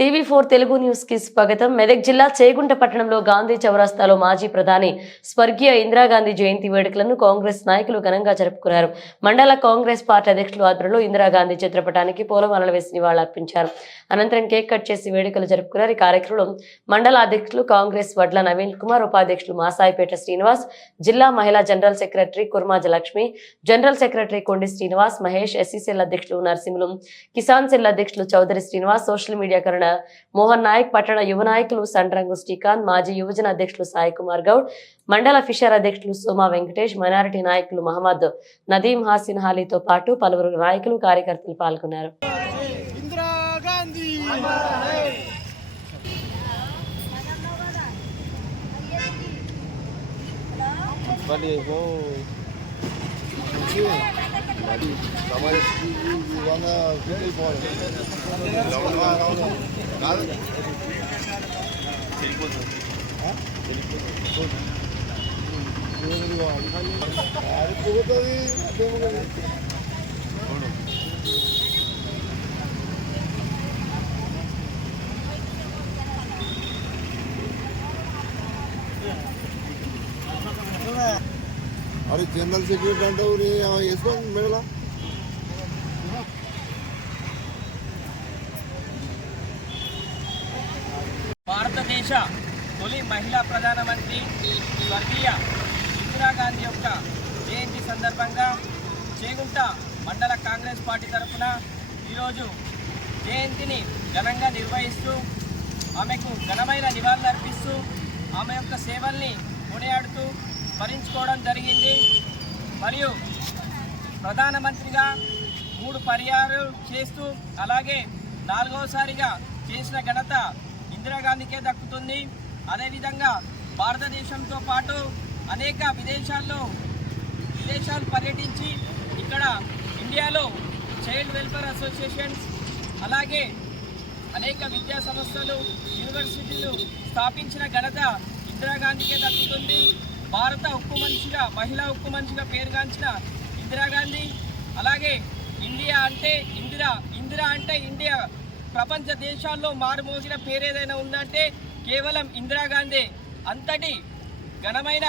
టీవీ4 Telugu news కి స్వాగతం. మెదక్ జిల్లా చేగుంట పట్టణంలో గాంధీ చౌరస్తాలో మాజీ ప్రధాని స్వర్గీయ ఇందిరాగాంధీ జయంతి వేడుకలను కాంగ్రెస్ నాయకులు ఘనంగా జరుపుకున్నారు. మండల కాంగ్రెస్ పార్టీ అధ్యక్షులు ఆధ్వర్యంలో ఇందిరాగాంధీ చిత్రపటానికి పూలమాలలు వేసి నివాళులర్పించారు. అనంతరం కేక్ కట్ చేసి వేడుకలు జరుపుకున్నారు. ఈ కార్యక్రమంలో మండల అధ్యక్షులు కాంగ్రెస్ వడ్ల నవీన్ కుమార్, ఉపాధ్యక్షులు మాసాయిపేట శ్రీనివాస్, జిల్లా మహిళా general secretary Kurmaja Lakshmi, general secretary Kondi Srinivas, Mahesh, SC cell అధ్యక్షులు నరసింహులు, కిసాన్ సెల్ అధ్యక్షులు చౌదరి శ్రీనివాస్, సోషల్ మీడియా కరణ మోహన్ నాయక్, పట్టణ యువ నాయకులు సండ్రంగు శ్రీకాంత్, మాజీ యువజన అధ్యక్షులు సాయి కుమార్ గౌడ్, మండల ఫిషర్ అధ్యక్షులు సోమా వెంకటేష్, మైనారిటీ నాయకులు మహమ్మద్ నదీం హాసిన్ హాలీతో పాటు పలువురు నాయకులు కార్యకర్తలు పాల్గొన్నారు. अरे जनरल सेक्रेटरी अंटे वेसको मेडला భారతదేశ తొలి మహిళా ప్రధానమంత్రి స్వర్గీయ ఇందిరాగాంధీ యొక్క జయంతి సందర్భంగా చేగుంట మండల కాంగ్రెస్ పార్టీ తరఫున ఈరోజు జయంతిని ఘనంగా నిర్వహిస్తూ ఆమెకు ఘనమైన నివాళులర్పిస్తూ ఆమె యొక్క సేవల్ని కొనియాడుతూ స్మరించుకోవడం జరిగింది. మరియు ప్రధానమంత్రిగా 3 పర్యాయాలు చేస్తూ అలాగే 4వసారిగా చేసిన ఘనత ఇందిరాగాంధీకే దక్కుతుంది. అదేవిధంగా భారతదేశంతో పాటు అనేక విదేశాలు పర్యటించి ఇక్కడ ఇండియాలో చైల్డ్ వెల్ఫేర్ అసోసియేషన్స్ అలాగే అనేక విద్యా సంస్థలు, యూనివర్సిటీలు స్థాపించిన ఘనత ఇందిరాగాంధీకే దక్కుతుంది. భారత ఉక్కు మనిషిగా, మహిళా ఉక్కు మనిషిగా పేరుగాంచిన ఇందిరాగాంధీ, అలాగే ఇండియా అంటే ఇందిరా అంటే ఇండియా ప్రపంచ దేశాల్లో మారుమోగిన పేరేదైనా ఉందంటే కేవలం ఇందిరాగాంధీ. అంతటి ఘనమైన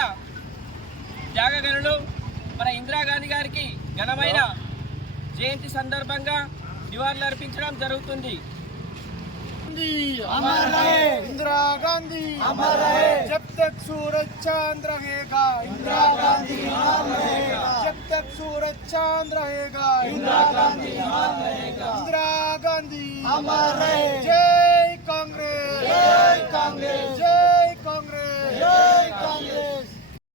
త్యాగగనులు మన ఇందిరాగాంధీ గారికి ఘనమైన జయంతి సందర్భంగా నివాళులు అర్పించడం జరుగుతుంది. अमर रहे इंदिरा गांधी, अमर रहे जब तक सूरज चांद रहेगा, इंदिरा गांधी नाम रहेगा, जब तक सूरज चांद रहेगा, इंदिरा गांधी नाम रहेगा, इंदिरा गांधी अमर रहे। जय